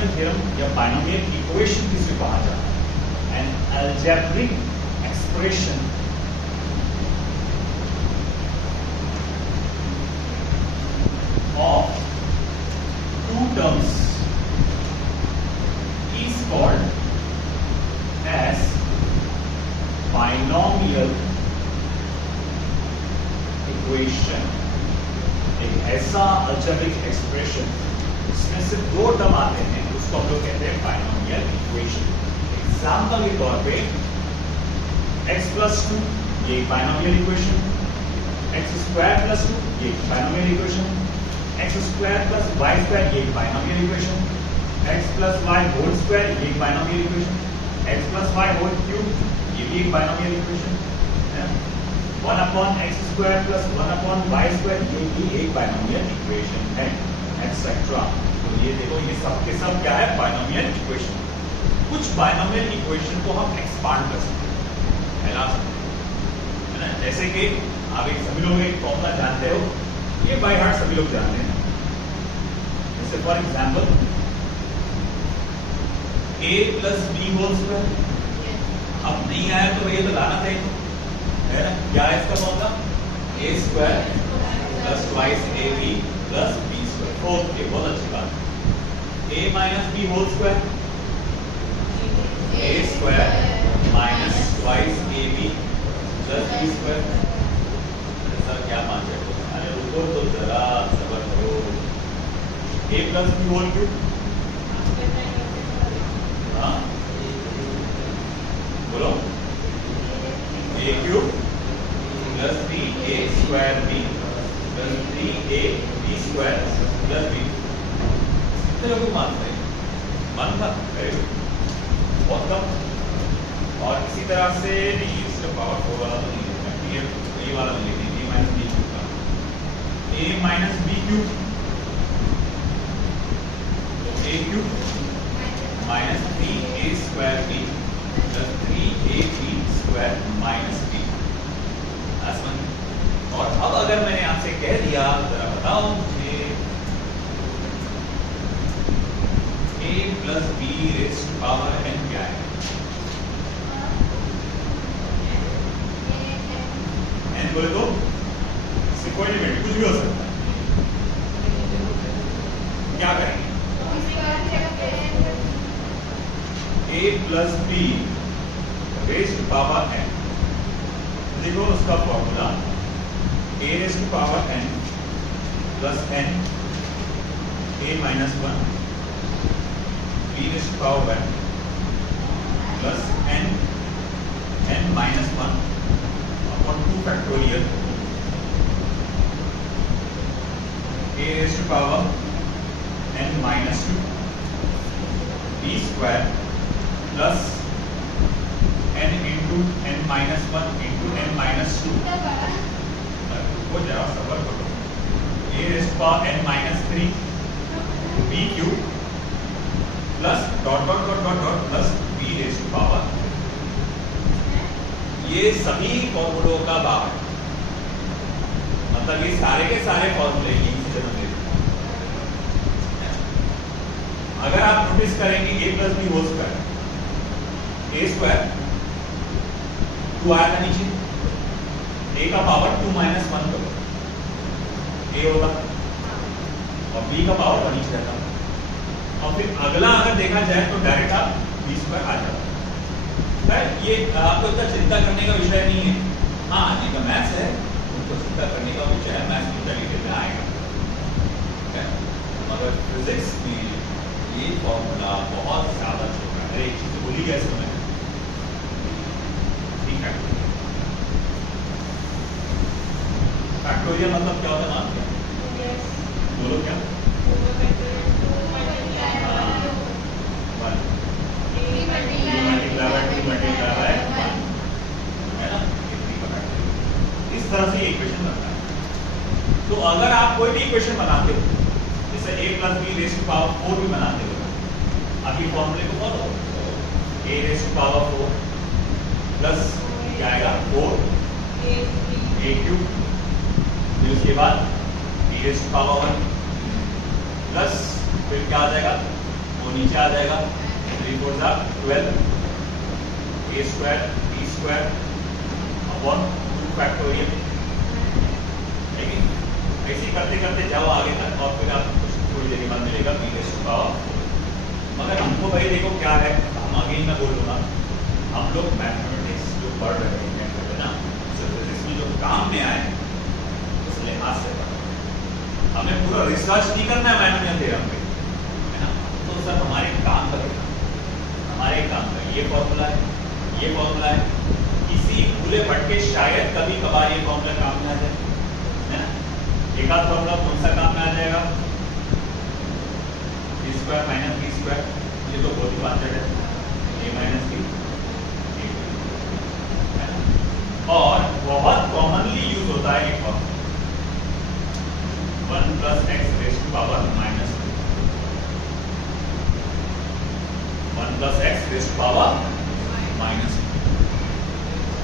Binomial theorem या binomial equation किसे कहा जाता है? N algebraic expression of two terms is called as binomial equation. एक ऐसा अलजेब्रिक एक्सप्रेशन जिसमें से दो टर्म आते हैं उसको हम लोग कहते हैं बायनोमियल इक्वेशन. एग्जाम्पल के तौर पे x प्लस 2 ये binomial equation, x square plus 2 ये binomial equation, x square plus Y square ये binomial equation, x plus Y whole square ये binomial equation, x plus Y whole cube ये भी एक बायनोमियल इक्वेशन है. 1 upon X square plus 1 upon Y square ये भी एक बायनोमियल इक्वेशन है, एक्सेट्रा. तो ये देखो ये सब के सब क्या है? Binomial equation. कुछ बायनोमियल इक्वेशन को हम एक्सपांड कर सकते हैं, फैला सकते हैं ना. जैसे कि आप एक सभी लोग एक फॉर्मूला जानते हो, ये बाय हार्ट सभी लोग जानते हैं. जैसे for example a plus B whole square. अब नहीं आया तो ये तो लाना था है ना. क्या है इसका formula? a square plus twice A B plus B square. Okay, बहुत अच्छी बात. a minus B whole square, a square minus twice A B plus B square. Sir क्या मान रहे हो? अरे रुको तो जरा, सबर करो. a plus B whole cube, हाँ बोलो. a cube plus B A square B plus 3a B square plus B. कितने लोग मानते हैं? मान था बहुत कम. और इसी तरह से नहीं, इसका पावर 4 वाला तो नहीं है, ये वाला नहीं लिखेंगे. a माइनस बी क्यूब का a minus B cube, a cube minus 3a square B plus 3ab square minus B. और अब अगर मैंने आपसे कह दिया, जरा बताओ मुझे, a plus B raise to power n क्या है? n बोले तो इससे कोई लिमिट कुछ भी हो सकता है. क्या करेंगे? a plus B raise to power n. देखो उसका formula a raise to power n plus n a minus 1 b raise to power 1 plus n minus 1 upon 2 factorial a raise to power n minus 2 b square plus n into n minus 1 into n minus 2. वो जरा सबर करो. a raise to power n minus 3 b cube plus dot dot dot dot dot plus b raise to power. ये सभी फॉर्मूलों का बाप है, मतलब ये सारे के सारे फॉर्मूले यहीं से जन्म लेते हैं. अगर आप नोटिस करेंगे a plus B whole square, a square 2 आया था नीचे, a का पावर 2 माइनस 1 करो a होगा और b का पावर 1 नीचे रहता. और फिर अगला अगर देखा जाए तो डायरेक्ट आप b स्क्वायर आ जाता है. ये आपको इतना चिंता करने का विषय नहीं है. हाँ, ये तो मैथ्स है, उनको चिंता करने का विषय है, मैथ्स की तरीके में आएगा. मगर फिजिक्स में ये फॉर्मूला बहुत ज्यादा छोटा है. एक चीज भूली गए समय, ठीक है? फैक्टोरियल मतलब क्या होता है? नाम क्या बोलो? क्या इस तरह से ये इक्वेशन बनता है. तो अगर आप कोई भी इक्वेशन बनाते हो, जैसे a plus B raise to power 4 भी बनाते हो, आप ये फॉर्मूले को फॉलो करो. a raise to power 4 plus क्या आएगा 4 a क्यूब, फिर उसके बाद b raise to power 1 plus फिर क्या आ जाएगा वो नीचे आ जाएगा, 3 4 12 a square b square upon 2 factorial. ठीक है, ऐसे करते करते जाओ आगे तक और फिर आप थोड़ी देर बाद मिलेगा b रेज़ टू पावर। मगर हमको भाई देखो क्या है, हम अगेन मैं बोल दूंगा, हम लोग मैथमेटिक्स जो पढ़ रहे हैं ना, फिजिक्स में जो काम में आए उस लिहाज से हमें पूरा रिसर्च नहीं करना है मैथमेटिक्स थ्योरम पे, है ना। तो सर हमारे काम करेगा, हमारे काम का ये फॉर्मूला है, ये फॉर्मूला है, किसी भूले भटके शायद कभी कभार ये फॉर्मूला काम में आ जाए, है ना। एक आध फॉर्मूला कौन सा काम में आ जाएगा, b square minus b square, ये तो बहुत ही वांटेड है, a माइनस b, और बहुत कॉमनली यूज होता है एक formula 1 plus X raise to power minus 1 plus X raise to power minus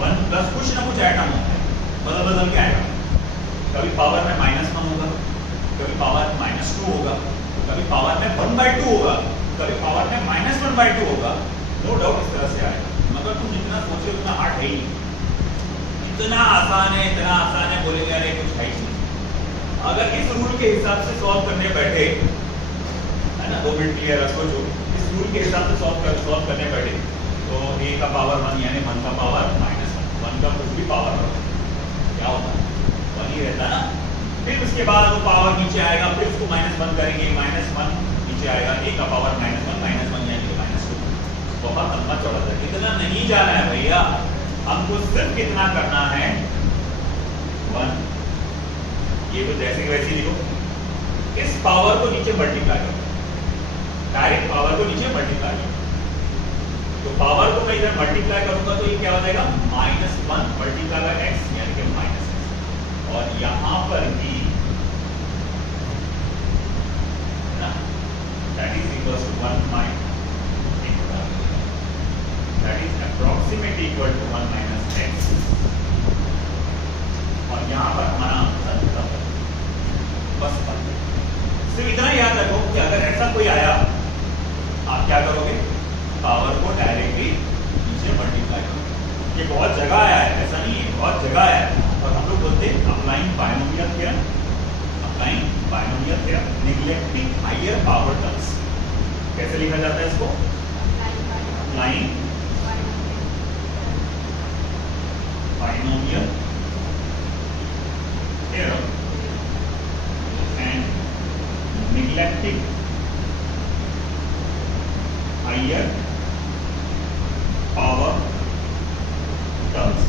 1 plus कुछ ना कुछ आइटम होता है, बदल बदल के आइटम, कभी पावर में -1 होगा, कभी पावर में -2 होगा, कभी पावर में 1/2 होगा, कभी पावर में -1/2 होगा। नो डाउट इस तरह से आएगा, मगर तुम जितना सोचे उतना हार्ड है ही, इतना आसान है बोलेंगे अरे कुछ है ही नहीं। अगर इस रूल के हिसाब से सॉल्व करने बैठे, है ना, 2 मिनट क्लियर रखो, जो इस रूल के हिसाब से सॉल्व करने बैठे तो a का पावर 1 यानी 1 का पावर -1, 1 का कुछ भी पावर क्या होता है 1 ही रहता ना। फिर उसके बाद वो पावर नीचे आएगा, फिर उसको -1 करेंगे, -1 नीचे आएगा, a का पावर -1 यानी -2, बहुत लंबा चौड़ा था। इतना नहीं जाना है भैया, हमको सिर्फ कितना करना है 1, ये तो जैसे वैसे लिखो, इस पावर को नीचे मल्टीप्लाई करो, डायरेक्ट पावर को नीचे मल्टीप्लाई करो, तो पावर को मैं इधर मल्टीप्लाई करूंगा तो ये क्या हो जाएगा -1 मल्टीप्लाई बाय x यानी कि -x, और यहां पर भी ना that is equal to 1 that is approximately equal to 1 minus x, और यहाँ पर हमारा आंसर बस सिर्फ इतना याद रखो कि अगर ऐसा कोई आया आप क्या करोगे, पावर को डायरेक्टली नीचे मल्टीप्लाई करो। ये बहुत जगह आया है, ऐसा नहीं है, बहुत जगह आया है, और हम लोग बोलते हैं applying binomial theorem neglecting higher power terms. कैसे लिखा जाता है इसको, applying binomial theorem and neglecting higher power terms।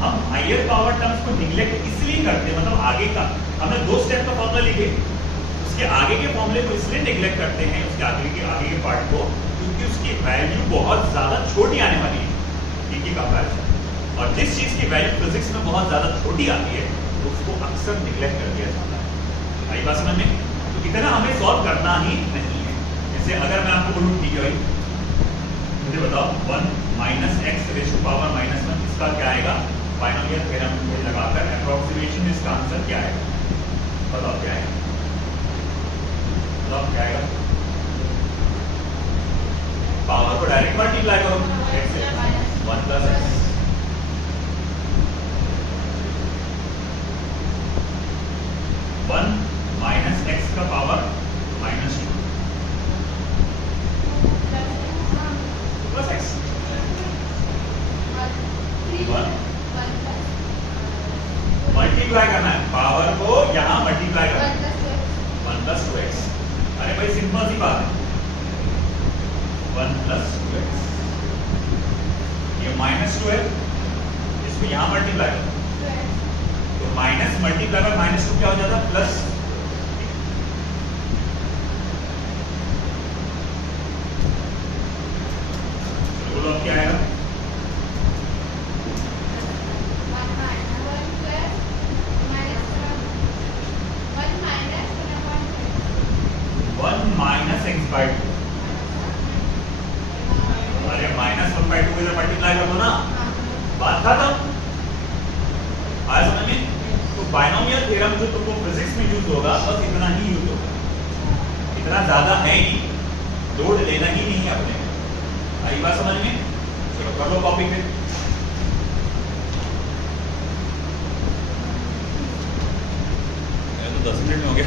हम हायर पावर टर्म्स को निग्लेक्ट इसलिए करते हैं, मतलब आगे का हमने 2 स्टेप का फॉर्मूला लिखे, उसके आगे के फॉर्मूले को इसलिए निग्लेक्ट करते हैं, उसके आगे के पार्ट को, क्योंकि उसकी वैल्यू बहुत ज्यादा छोटी आने वाली है की कंपैरिजन, और जिस चीज की वैल्यू फिजिक्स में बहुत ज्यादा छोटी आती है उसको अक्सर निग्लेक्ट कर दिया जाता है। आई बात समझ में? तो इतना हमें सॉल्व करना ही नहीं है। जैसे अगर मैं आपको बोलूं ठीक है भाई मुझे बताओ 1 minus X raise to power -1, इसका क्या आएगा, बायनोमियल थ्योरम में लगाकर अप्रोक्सीमेशन इसका आंसर क्या आएगा, बताओ क्या आएगा, बताओ क्या आएगा। पावर को डायरेक्ट मल्टीप्लाई करो, x से 1 प्लस x, माइनस एक्स का पावर -2 प्लस एक्स, मल्टीप्लाई करना है, पावर को यहाँ मल्टीप्लाई करना है 1 प्लस 2x। अरे भाई सिंपल सी बात है, 1 प्लस 2x, ये -2 है, इसको यहाँ मल्टीप्लाई करो तो माइनस मल्टीप्लाई बाय -2 क्या हो जाता है, प्लस। बोलो अब क्या आएगा, 1 माइनस x/2। अरे -1/2 को इधर मल्टीप्लाई कर दो ना, बात खत्म। आया समझ में? तो बायनोमियल थ्योरम जो तुमको फिजिक्स में यूज होगा बस इतना ही यूज होगा, इतना ज्यादा है ही, लोड लेना ही नहीं है अपने। आई बात समझ में? चलो कर लो कॉपी फिर। तो 10 मिनट में हो गया।